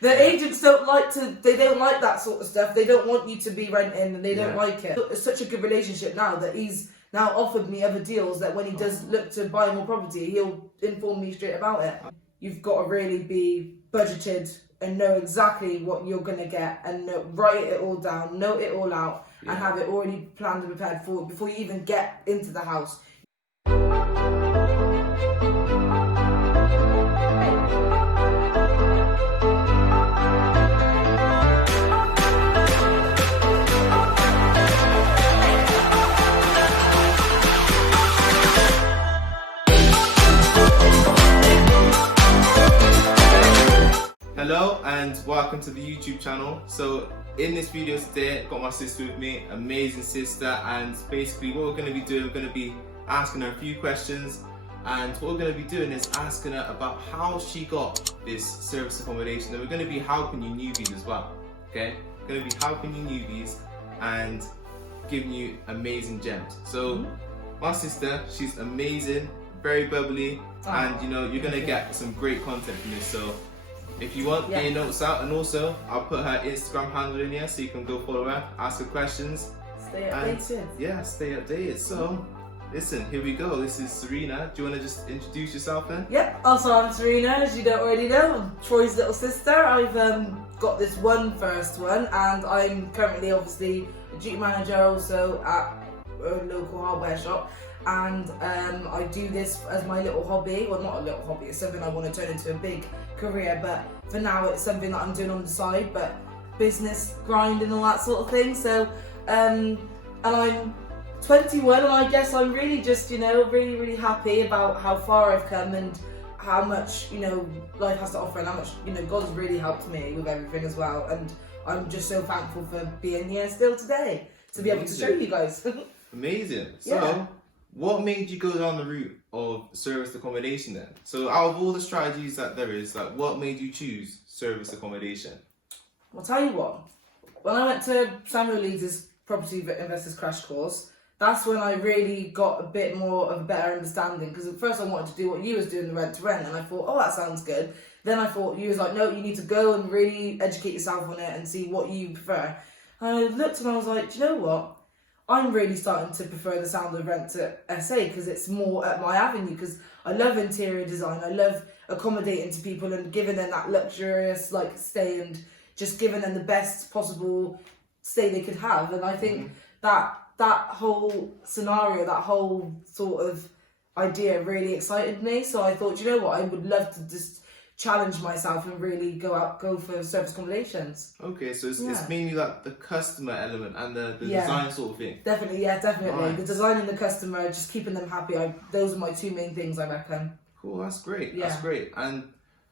The agents don't like that sort of stuff. They don't want you to be renting, and they don't like it. It's such a good relationship now that he's now offered me other deals that when he does look to buy more property, he'll inform me straight about it. You've got to really be budgeted and know exactly what you're going to get, and write it all down, note it all out, and have it already planned and prepared for before you even get into the house. Hello and welcome to the YouTube channel. So in this video today, I've got my sister with me, amazing sister, and basically what we're going to be doing, we're going to be asking her a few questions, and what we're going to be doing is asking her about how she got this service accommodation, and we're going to be helping you newbies as well, okay? We're going to be helping you newbies and giving you amazing gems. So my sister, she's amazing, very bubbly, and you know, you're going to get some great content from this. So if you want, get your notes out, and also I'll put her Instagram handle in here so you can go follow her, ask her questions. Stay updated. Yeah, stay updated. So, listen, here we go. This is Serena. Do you want to just introduce yourself then? Yep. Also, I'm Serena, as you don't already know. I'm Troy's little sister. I've got this first one, and I'm currently obviously a duty manager also at a local hardware shop. And I do this as my little hobby. Well, not a little hobby, it's something I want to turn into a big career, but for now it's something that I'm doing on the side, but business grind and all that sort of thing. So and I'm 21, and I guess I'm really just, you know, really happy about how far I've come and how much, you know, life has to offer, and how much, you know, God's really helped me with everything as well. And I'm just so thankful for being here still today to be able to show you guys. Amazing. So what made you go down the route of service accommodation then? So out of all the strategies that there is, like, what made you choose service accommodation? I'll tell you what, when I went to Samuel Leeds' Property Investors Crash Course, that's when I really got a bit more of a better understanding, because at first I wanted to do what you was doing, the rent to rent, and I thought, oh, that sounds good. Then I thought, you was like, no, you need to go and really educate yourself on it and see what you prefer. And I looked and I was like, do you know what? I'm really starting to prefer the sound of rent to SA, because it's more at my avenue, because I love interior design, I love accommodating to people and giving them that luxurious like stay and just giving them the best possible stay they could have. And I think that whole scenario, that whole sort of idea really excited me. So I thought, you know what, I would love to just challenge myself and really go for service accommodations. Okay, so it's mainly like the customer element and the design sort of thing. Definitely. Right. The design and the customer, just keeping them happy. Those are my two main things, I reckon. Cool, that's great. Yeah. That's great. And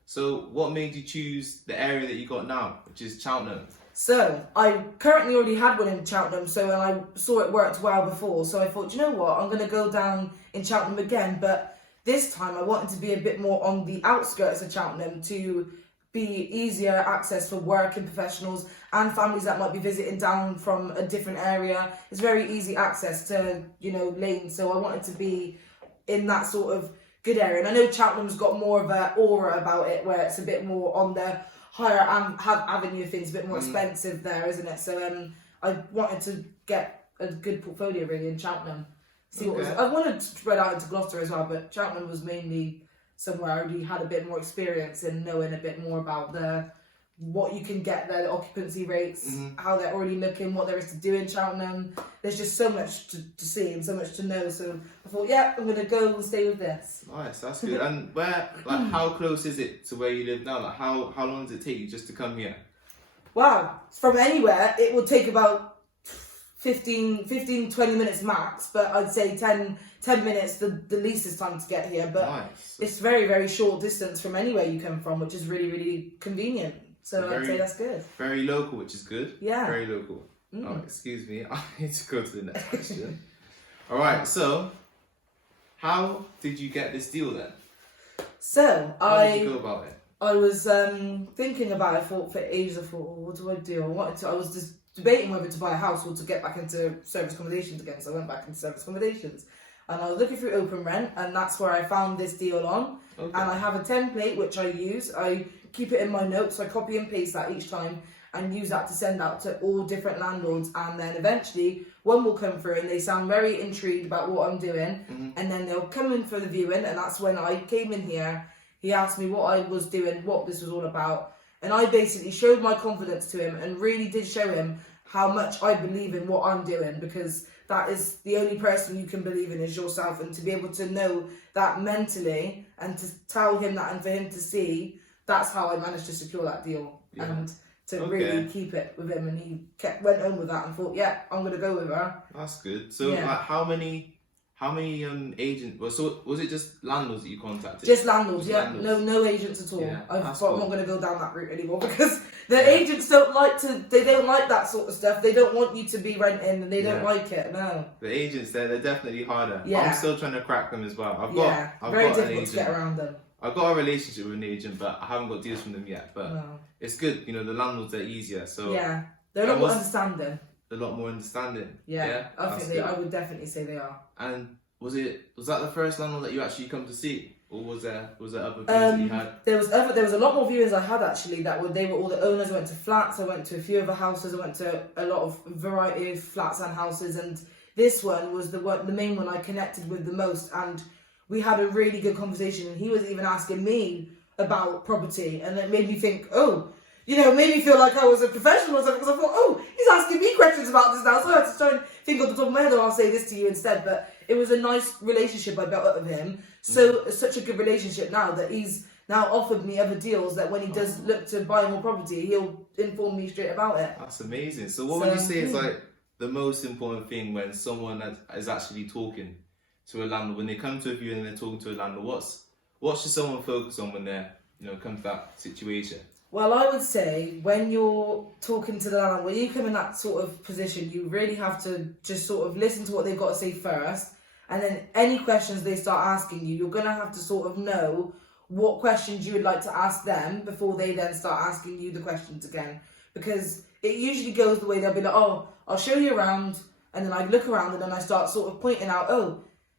so what made you choose the area that you got now, which is Cheltenham? So I currently already had one in Cheltenham, so I saw it worked well before, so I thought, you know what, I'm going to go down in Cheltenham again, but this time I wanted to be a bit more on the outskirts of Cheltenham to be easier access for working professionals and families that might be visiting down from a different area. It's very easy access to, you know, lanes. So I wanted to be in that sort of good area. And I know Cheltenham's got more of an aura about it, where it's a bit more on the higher avenue of things, a bit more expensive there, isn't it? So I wanted to get a good portfolio really in Cheltenham. I wanted to spread out into Gloucester as well, but Cheltenham was mainly somewhere I already had a bit more experience in knowing a bit more about what you can get there, the occupancy rates, how they're already looking, what there is to do in Cheltenham. There's just so much to see and so much to know. So I thought, I'm going to go and stay with this. Nice, that's good. And how close is it to where you live now? Like, how long does it take you just to come here? Wow, from anywhere, it will take about 15, 20 minutes max, but I'd say 10 minutes the leastest time to get here. But it's very short distance from anywhere you come from, which is really convenient. So I'd say that's good. Very local, which is good. Yeah. Very local. Oh, excuse me, I need to go to the next question. Alright, so how did you get this deal then? So how did you go about it? I was thinking about it for ages. I thought, what do I do? I was just debating whether to buy a house or to get back into service accommodations again, so I went back into service accommodations. And I was looking through Open Rent, and that's where I found this deal on. Okay. And I have a template which I use. I keep it in my notes. I copy and paste that each time and use that to send out to all different landlords, and then eventually one will come through and they sound very intrigued about what I'm doing, and then they'll come in for the viewing, and that's when I came in here. He asked me what I was doing, what this was all about, and I basically showed my confidence to him and really did show him how much I believe in what I'm doing, because that is the only person you can believe in is yourself, and to be able to know that mentally and to tell him that and for him to see, that's how I managed to secure that deal and to really keep it with him. And he went home with that and thought, yeah, I'm going to go with her. That's good. So like how many agents, well, so was it just landlords that you contacted? Just landlords, Landlords. No agents at all. Yeah, I'm not going to go down that route anymore, because the agents don't like that sort of stuff. They don't want you to be renting, and they don't like it. No. The agents, they're definitely harder. Yeah. I'm still trying to crack them as well. I've very got difficult to get around them. I've got a relationship with an agent, but I haven't got deals from them yet. But it's good, you know, the landlords are easier. So yeah, they're a lot more understanding. A lot more understanding. Yeah, I think I would definitely say they are. And was that the first landlord that you actually come to see, or was there other views that you had? There was a lot more viewings I had actually. They were all the owners. I went to flats. I went to a few other houses. I went to a lot of variety of flats and houses, and this one was the main one I connected with the most, and we had a really good conversation. And he was even asking me about property, and it made me think, made me feel like I was a professional or something, because I thought, he's asking me questions about this now, so I had to try and think off the top of my head, or I'll say this to you instead. But it was a nice relationship I built up with him. So such a good relationship now that he's now offered me other deals, that when he does look to buy more property, he'll inform me straight about it. That's amazing. So what would you say is like the most important thing when someone is actually talking to a landlord, when they come to a view and they're talking to a landlord? What should someone focus on when they're, come to that situation? Well, I would say when you're talking to the landlord, when you come in that sort of position, you really have to just sort of listen to what they've got to say first. And then any questions they start asking you, you're going to have to sort of know what questions you would like to ask them before they then start asking you the questions again. Because it usually goes the way they'll be like, I'll show you around. And then I look around and then I start sort of pointing out,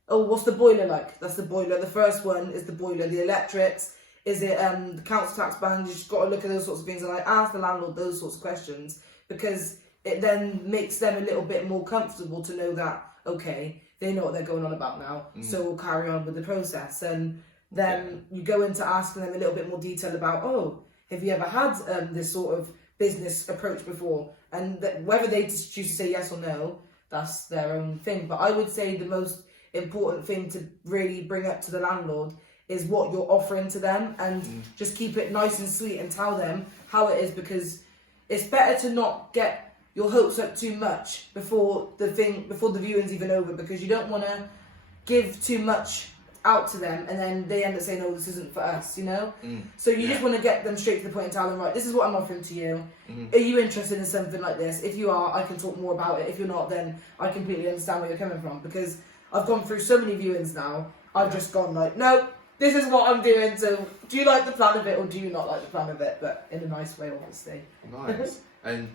what's the boiler like? That's the boiler. The first one is the boiler. The electrics. Is it the council tax band? You just got to look at those sorts of things. And I ask the landlord those sorts of questions, because it then makes them a little bit more comfortable to know that, okay, they know what they're going on about now, so we'll carry on with the process. And then you go into asking them a little bit more detail about, have you ever had this sort of business approach before? And whether they just choose to say yes or no, that's their own thing. But I would say the most important thing to really bring up to the landlord is what you're offering to them, and just keep it nice and sweet and tell them how it is, because it's better to not get your hopes up too much before the viewing's even over, because you don't want to give too much out to them and then they end up saying, this isn't for us, So you just want to get them straight to the point and tell them, right, this is what I'm offering to you. Are you interested in something like this? If you are, I can talk more about it. If you're not, then I completely understand where you're coming from, because I've gone through so many viewings now. I've just gone like, no, this is what I'm doing, so do you like the plan of it or do you not like the plan of it? But in a nice way, obviously. Nice. And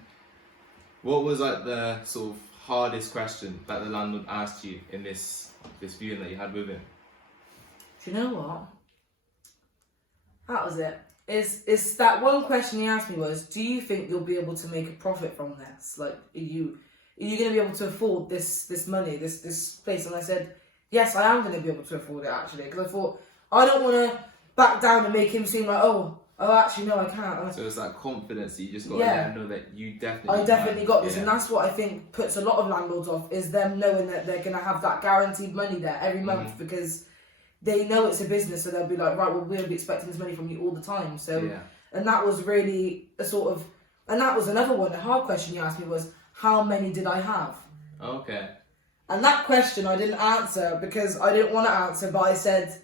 what was like the sort of hardest question that the landlord asked you in this viewing that you had with him? Do you know what? That was it. It's that one question he asked me was, do you think you'll be able to make a profit from this? Like, are you going to be able to afford this money, this place? And I said, yes, I am going to be able to afford it, actually, because I thought, I don't want to back down and make him seem like, actually, no, I can't. So it's that confidence that you just got to let him know that you definitely I definitely got this. And that's what I think puts a lot of landlords off, is them knowing that they're going to have that guaranteed money there every month, because they know it's a business, so they'll be like, right, well, we'll be expecting this money from you all the time. So, and that was really and that was another one. The hard question you asked me was, how many did I have? Okay. And that question I didn't answer because I didn't want to answer, but I said,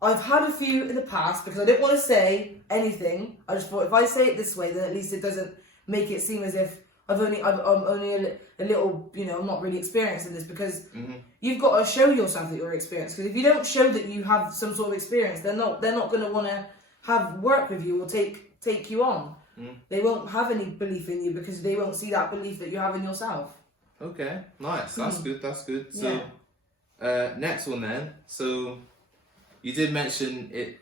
I've had a few in the past, because I didn't want to say anything. I just thought, if I say it this way, then at least it doesn't make it seem as if I'm only a little, I'm not really experienced in this, because you've got to show yourself that you're experienced. Because if you don't show that you have some sort of experience, they're not going to want to have work with you or take you on. They won't have any belief in you, because they won't see that belief that you have in yourself. Okay, nice. That's good. So, next one then. So, you did mention it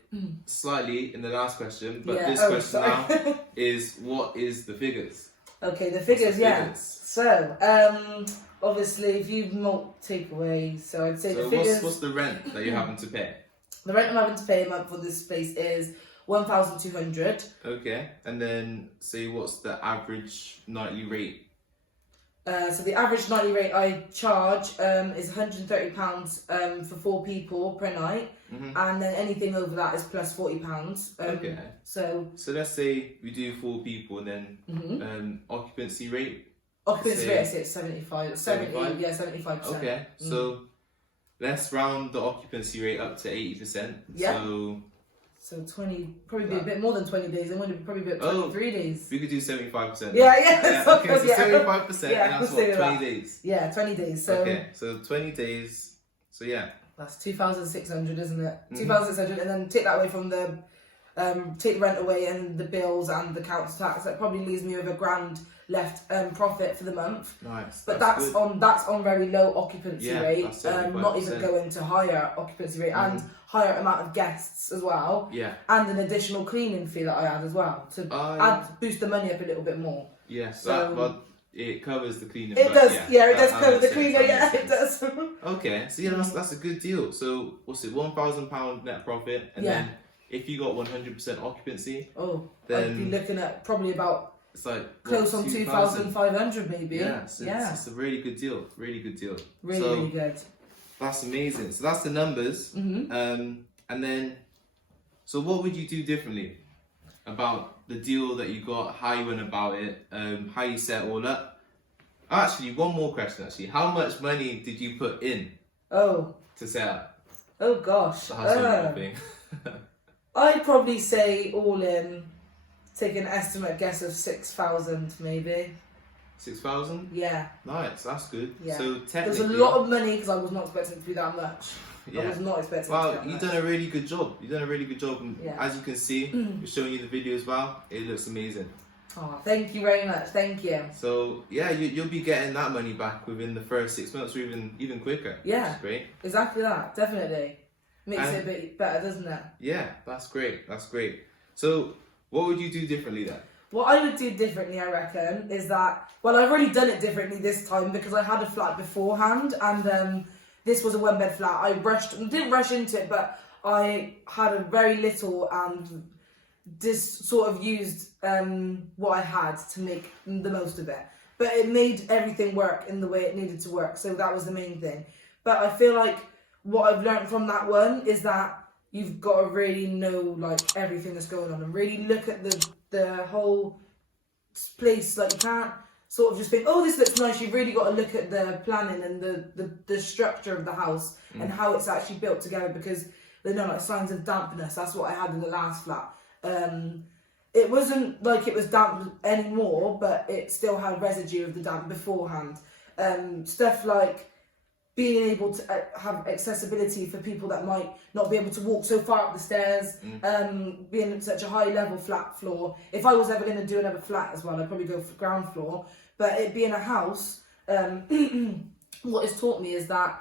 slightly in the last question, but Yeah. this Oh, question sorry. now is, what is the figures? Okay, the figures, yeah. Figures. So, obviously, if you take away, so I'd say So the figures. what's the rent that you're having to pay? The rent I'm having to pay a month for this place is 1,200. Okay, and then say what's the average nightly rate? So the average nightly rate I charge is £130 for 4 people per night, and then anything over that is plus £40. Okay. So let's say we do 4 people, and then occupancy rate. Occupancy rate is 75. 75? Yeah, 75%. Okay, so let's round the occupancy rate up to 80%. Yeah. So 20, probably be a bit more than 20 days. I'm going to probably be at 23 days. we could do 75%. Yeah. Okay, so yeah. 75%, Yeah, and that's we'll what, say 20 that. days? Yeah, 20 days. So Okay, so 20 days, so yeah. that's 2,600, isn't it? 2,600, and then take that away from the, take the rent away and the bills and the council tax. That probably leaves me with £1,000 left profit for the month. Nice. But that's on very low occupancy rate. That's Not even 75%. going to higher occupancy rate and higher amount of guests as well. Yeah. And an additional cleaning fee that I add as well to boost the money up a little bit more. Yes, So- but it covers the cleaning. It does, it does that cover the makes cleaner, sense, yeah, that it makes sense. does. Okay, so yeah, that's a good deal. So what's it, £1,000 net profit, and then if you got 100% occupancy, then I'd be looking at probably about it's like close on 2,500 maybe. Yeah, so it's a really good deal. Really good deal. Really good. That's amazing. So that's the numbers. And then, so what would you do differently about the deal that you got, how you went about it, how you set it all up? Actually, one more question. Actually, how much money did you put in to set up Oh gosh. the household thing? I'd probably say all in, take an estimate guess of 6,000 maybe. 6,000? Yeah. Nice, that's good. Yeah. So There's technically, a lot of money because I was not expecting it to be that much. yeah. I was not expecting it to Well, be that you've much. done a really good job. You've done a really good job, and Yeah. as you can see, we're showing you the video as well. It looks amazing. Oh, thank you very much. Thank you. So yeah, you'll be getting that money back within the first 6 months, or even quicker. Yeah. Which is great. Exactly that. Definitely makes And- it a bit better, doesn't it? Yeah, that's great. That's great. So what would you do differently then? What I would do differently, I reckon, is that, well, I've already done it differently this time because I had a flat beforehand, and this was a 1-bed flat. I didn't rush into it, but I had a very little and just sort of used what I had to make the most of it. But it made everything work in the way it needed to work, so that was the main thing. But I feel like what I've learned from that one is that you've got to really know like everything that's going on and really look at the whole place. Like you can't sort of just think, oh, this looks nice. You've really got to look at the planning and the structure of the house and how it's actually built together, because there are no like signs of dampness. That's what I had in the last flat. It wasn't like it was damp anymore, but it still had residue of the damp beforehand. Stuff like being able to have accessibility for people that might not be able to walk so far up the stairs, being at such a high level flat floor. If I was ever going to do another flat as well, I'd probably go for ground floor. But it being a house, what it's taught me is that,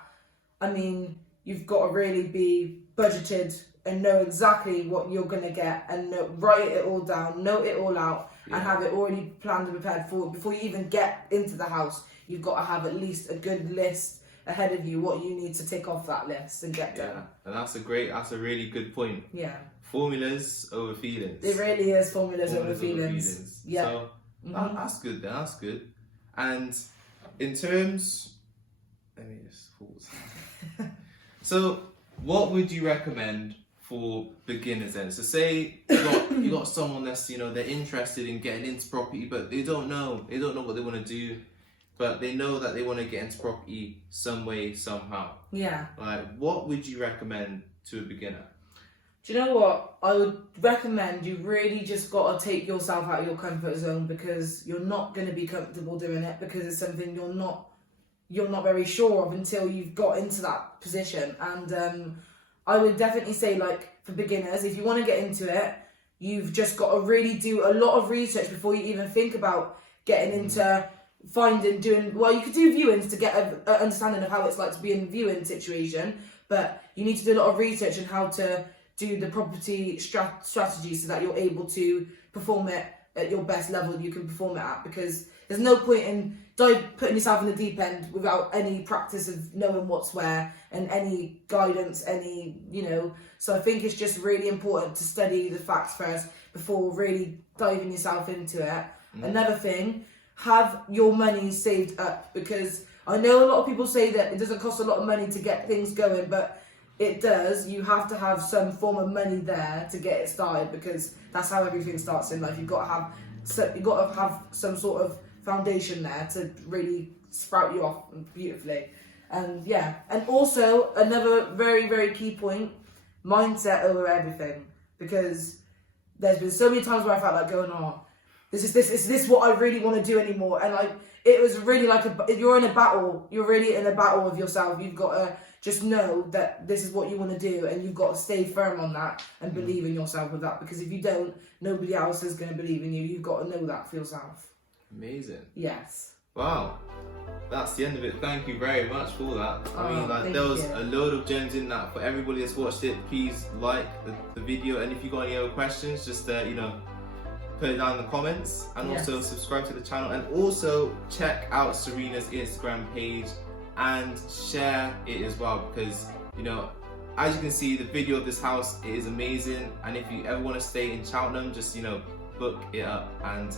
I mean, you've got to really be budgeted and know exactly what you're going to get, and write it all down, note it all out, and have it already planned and prepared for before you even get into the house. You've got to have at least a good list ahead of you, what you need to tick off that list and get done. And that's a really good point. Yeah. Formulas over feelings. It really is formulas over feelings. Yeah. So that's good then, that's good. And in terms, let me just pause. So what would you recommend for beginners then? So say you got someone that's, they're interested in getting into property, but they don't know what they want to do, but they know that they want to get into property some way, somehow. Yeah. Like, what would you recommend to a beginner? Do you know what? I would recommend you really just got to take yourself out of your comfort zone, because you're not going to be comfortable doing it, because it's something you're not very sure of until you've got into that position. And I would definitely say, like, for beginners, if you want to get into it, you've just got to really do a lot of research before you even think about getting into you could do viewings to get an understanding of how it's like to be in a viewing situation, but you need to do a lot of research on how to do the property strategy so that you're able to perform it at your best level you can perform it at, because there's no point in putting yourself in the deep end without any practice of knowing what's where and any guidance, so I think it's just really important to study the facts first before really diving yourself into it. Another thing, have your money saved up, because I know a lot of people say that it doesn't cost a lot of money to get things going, but it does. You have to have some form of money there to get it started, because that's how everything starts in life. You've got to have some sort of foundation there to really sprout you off beautifully. And also another very, very key point, mindset over everything, because there's been so many times where I felt like going, is this what I really want to do anymore? And it was really like you're in a battle. You're really in a battle with yourself. You've got to just know that this is what you want to do, and you've got to stay firm on that and believe in yourself with that, because if you don't, nobody else is going to believe in you. You've got to know that for yourself. Amazing. Yes. Wow. That's the end of it. Thank you very much for that. I mean, there was a load of gems in that. For everybody that's watched it, please like the video, and if you got any other questions, just put it down in the comments, and also subscribe to the channel, and also check out Serena's Instagram page and share it as well, because as you can see, the video of this house is amazing, and if you ever want to stay in Cheltenham, just book it up and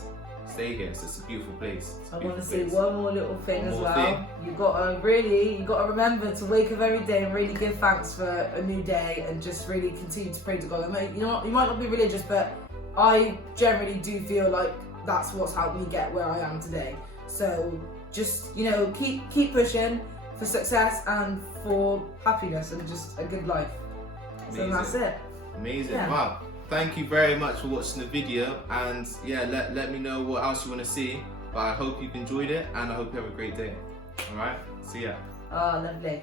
stay here. So it's a beautiful place. I want to say one more little thing as well. You got to remember to wake up every day and really give thanks for a new day, and just really continue to pray to God. You might not be religious, but I generally do feel like that's what's helped me get where I am today. So just keep pushing for success and for happiness and just a good life. Amazing. So that's it. Amazing. Yeah. Wow. Thank you very much for watching the video, and let me know what else you want to see. But I hope you've enjoyed it, and I hope you have a great day. Alright, see ya. Oh, lovely.